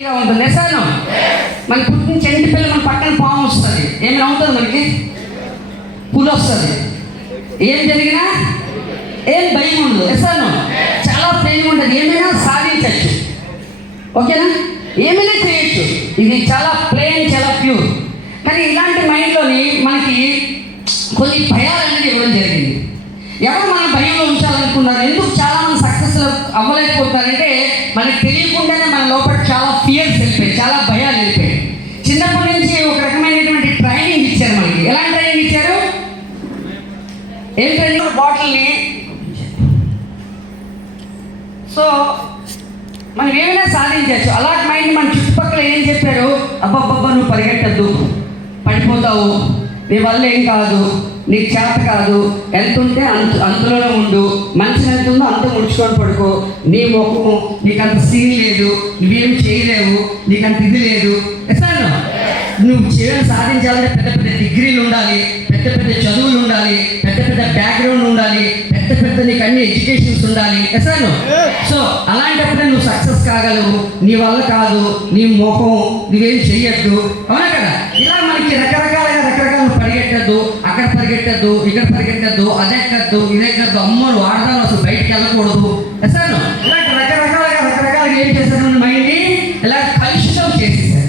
ఉంటుంది ఎసాను మన పుట్టిన చెండి పిల్ల మన పక్కన పాము వస్తుంది ఏమైనా అవుతుంది మనకి పులి వస్తుంది ఏం జరిగినా ఏం భయం ఉండదు ఎసాను చాలా ప్రేమ ఉంటుంది ఏమైనా సాధించవచ్చు ఓకేనా ఏమైనా చేయొచ్చు ఇది చాలా ప్లేన్ చాలా ప్యూర్ కానీ ఇలాంటి మైండ్లోని మనకి కొన్ని భయాలు అనేది ఇవ్వడం జరిగింది ఎవరు మన భయంలో ఉంచాలనుకున్నారు ఎందుకు చాలా మంది సక్సెస్ అవ్వలేకపోతున్నారంటే మనకు తెలియకుండానే మన లోపల చాలా ఫియర్స్ వెళ్ళిపోయాయి చాలా భయాలు వెళ్ళిపోయాయి చిన్నప్పటి నుంచి ఒక రకమైనటువంటి ట్రైనింగ్ ఇచ్చారు మనకి ఎలాంటి ట్రైనింగ్ ఇచ్చారు ఏం ట్రైనింగ్ బాటిల్ని సో మనం ఏమైనా సాధించవచ్చు అలాంటి మైండ్ మన చుట్టుపక్కల ఏం చెప్పారు అబ్బబ్బబ్బా నువ్వు పరిగెట్టద్దు పడిపోతావు నీ వల్ల ఏం కాదు నీకు చేత కాదు ఎంత ఉంటే అంతలోనే ఉండు మంచిగా ఎంత ఉందో అంత ముడుచుకొని పడుకో నీ ముఖము నీకు అంత సీన్ లేదు నువ్వేం చేయలేవు నీకు అంత ఇది లేదు సార్ నువ్వు చేయడం సాధించాలంటే పెద్ద పెద్ద డిగ్రీలు ఉండాలి పెద్ద పెద్ద చదువులు ఉండాలి పెద్ద పెద్ద బ్యాక్గ్రౌండ్ ఉండాలి పెద్ద పెద్ద నీకు అన్ని ఎడ్యుకేషన్స్ ఉండాలి సార్ సో అలాంటప్పుడే నువ్వు సక్సెస్ కాగలవు నీ వల్ల కాదు నీ ముఖం నువ్వేం చెయ్యొద్దు అవునా కదా ఇలా మనకి రకరకాలుగా పరిగెట్టద్దు అక్కడ పరిగెట్టద్దు ఇక్కడ పరిగెట్టద్దు అదెక్కద్దు ఇదెక్కద్దు అమ్మలు ఆడదాం అసలు బయటకు వెళ్ళకూడదు సార్ ఇలాంటి రకరకాలుగా ఏం చేశారు మైండ్ని ఇలా కలుషితం చేసేసారు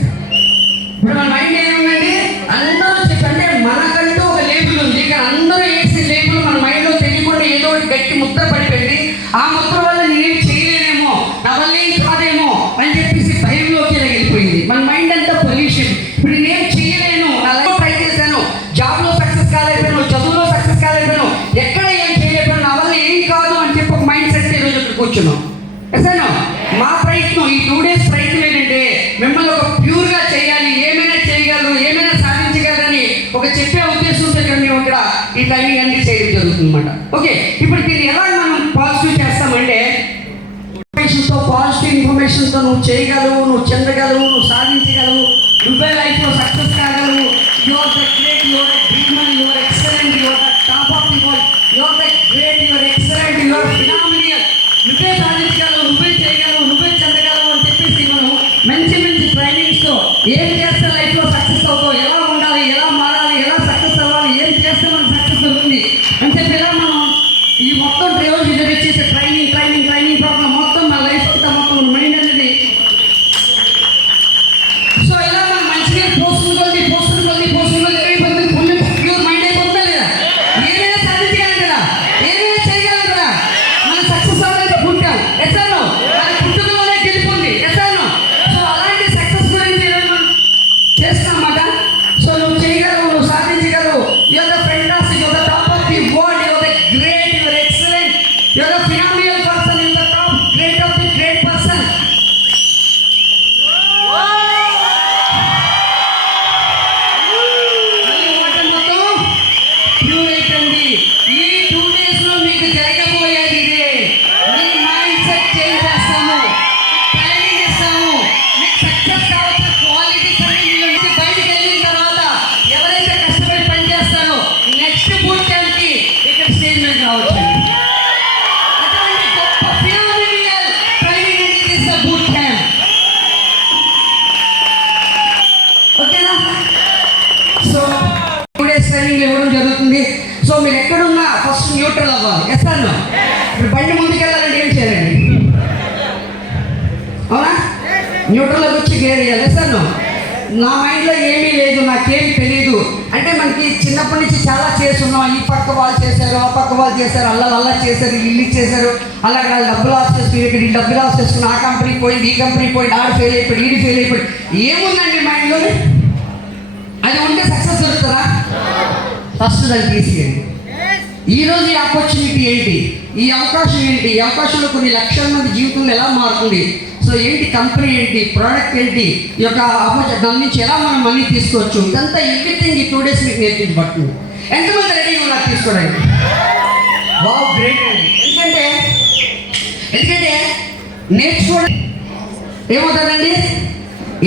ఇప్పుడు మన మైండ్ ఏముందండి అందరూ అంటే మనకంటూ ఒక లేబుల్ ఉంది ఇక్కడ అందరూ వేసే లేబుల్ మన మైండ్లో తెలియకుండా ఏదో ఒకటి గట్టి ముద్ర పడిపోయింది ఆ ముద్ర వల్ల నేనేం చేయలేనేమో నా వల్ల ఏం కాదేమో అని చెప్పేసి భయంలోకి వెళ్ళిపోయింది మన మైండ్ అంతా పొల్యూషన్ ఇప్పుడు నేనేం చేయలేను నా లైఫ్ ట్రై చేశాను జాబ్లో సక్సెస్ కాలేకపోయాను చదువులో సక్సెస్ కాలేకపోయాను ఎక్కడ ఏం చేయలేకపోయాను నా వల్ల ఏం కాదు అని చెప్పి ఒక మైండ్ సెట్ ఈరోజు ఇక్కడ కూర్చున్నాం ఎసాను మా ప్రయత్నం ఈ 2 days ప్రయత్నం ఏంటంటే మిమ్మల్ని ఒక ప్యూర్గా చేయాలి ఏమైనా చేయగలరు ఏమైనా సాధించగలరని ఒక చెప్పే ఉద్దేశంతో మేము ఇక్కడ ఈ ట్రైనింగ్ అన్ని చేయడం జరుగుతుంది అనమాట ఓకే ఇప్పుడు దీన్ని ఎలా మనం పాజిటివ్ చేస్తామంటే పాజిటివ్ ఇన్ఫర్మేషన్తో నువ్వు చేయగలవు నువ్వు చెందగలవు నువ్వు సాధించగలవు నువ్వే లైఫ్లో సక్సెస్ కాగలవు your the great your the dreamer your excellent your the top of the world your the great your excellent your phenomenal నువ్వే సాధించగలవు నువ్వే చేయగలవు నువ్వే చెందగలవు అని చెప్పేసి మనం మంచి మంచి ట్రైనింగ్స్తో ఏం చేస్తే లైఫ్లో సక్సెస్ అవుతావు ఎలా ఉండాలి ఎలా మారాలి ఎలా సక్సెస్ అవ్వాలి ఏం చేస్తే మనకు సక్సెస్ అవుతుంది అని చెప్పి ఇలా మనం ఈ మొత్తం రోజు చేసే ట్రైనింగ్ ప్రాబ్లం మొత్తం మన లైఫ్ అంతా మొత్తం మైండ్ అనేది సో ఇలా మనం మంచిగా పోస్తుంది ప్యూర్ మైండ్ అయిపోతుందా లేదా ఏమైనా సాధించగలం కదా ఏమైనా చేయగలం కదా మనం సక్సెస్ అవ్వాలంటే పుట్టాం ఎసాను మన పుట్టుకలోనే గెలుపుంది ఎసాను సో అలాంటి సక్సెస్ గురించి ఈరోజు మనం చేస్తామన్నమాట సో నువ్వు చేయగలవు నువ్వు సాధించగలవు your the fantastic your the top of the world your the great your excellent your the phenomenal person your the top great of the great person pure అయిపోయింది ఈ 2 days లో మీకు జరగబోయేది ఇదే మీ మైండ్ సెట్ చేంజ్ చేస్తాము training ఇస్తాము మీకు సక్సెస్ కావాల్సిన క్వాలిటీస్ అన్ని మీలో నుంచి బయటకు వెళ్ళిన తర్వాత ఎవరైతే కష్టపడి పని చేస్తారో నెక్స్ట్ బూట్ క్యాంప్కి ఇక్కడ స్టేజ్ మీద రావచ్చు అటువంటి గొప్ప ఫినామినల్ ట్రైనింగ్ అనేది ఇస్ ద బూట్ క్యాంప్ ఓకేనా సో 2 days ట్రైనింగ్ ఇవ్వడం జరుగుతుంది సో మీరు ఎక్కడున్నా ఫస్ట్ న్యూట్రల్ అవ్వాలి ఎస్తాను ఇప్పుడు బండి ముందుకెళ్ళాలంటే ఏం చేయాలండి అవునా న్యూట్రల్లోకి వచ్చి గేర్ వేయాలి ఎస్తాను నా మైండ్లో ఏమీ లేదు నాకేమీ తెలియదు అంటే మనకి చిన్నప్పటి నుంచి చాలా చేస్తున్నాం ఈ పక్క వాళ్ళు చేశారు ఆ పక్క వాళ్ళు చేశారు అల్లా చేశారు ఇల్లు చేశారు అలా డబ్బులు ఆఫ్ చేసుకుని ఇక్కడ ఈ డబ్బులు ఆఫ్ చేసుకుని ఆ కంపెనీ పోయింది ఈ కంపెనీ పోయింది ఆడు ఫెయిల్ అయిపోయి ఈడు ఫెయిల్ అయిపోయి ఏముందండి మైండ్లోనే అది ఉంటే సక్సెస్ దొరుకుతుందా ఫస్ట్ దాన్ని తీసేయండి ఈరోజు ఈ ఆపర్చునిటీ ఏంటి ఈ అవకాశం ఏంటి ఈ అవకాశంలో కొన్ని లక్షల మంది జీవితంలో ఎలా మారుతుంది సో ఏంటి కంపెనీ ఏంటి ప్రోడక్ట్ ఏంటి ఈ యొక్క దాని నుంచి ఎలా మనం మనీ తీసుకోవచ్చు ఇదంతా ఎవ్రీథింగ్ ఈ 2 days మీకు నేర్పించబడుతుంది ఎంతమంది రెడీగా ఉన్నారు తీసుకోవడానికి వావ్ గ్రేట్ అండి ఎందుకంటే నేర్చుకోవడం ఏమవుతుందండి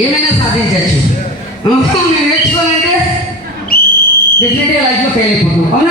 ఏమైనా సాధించవచ్చు నేను నేర్చుకోవాలంటే డెఫినెట్గా లైఫ్లో ఫెయిల్ అయిపోతున్నాం అవునా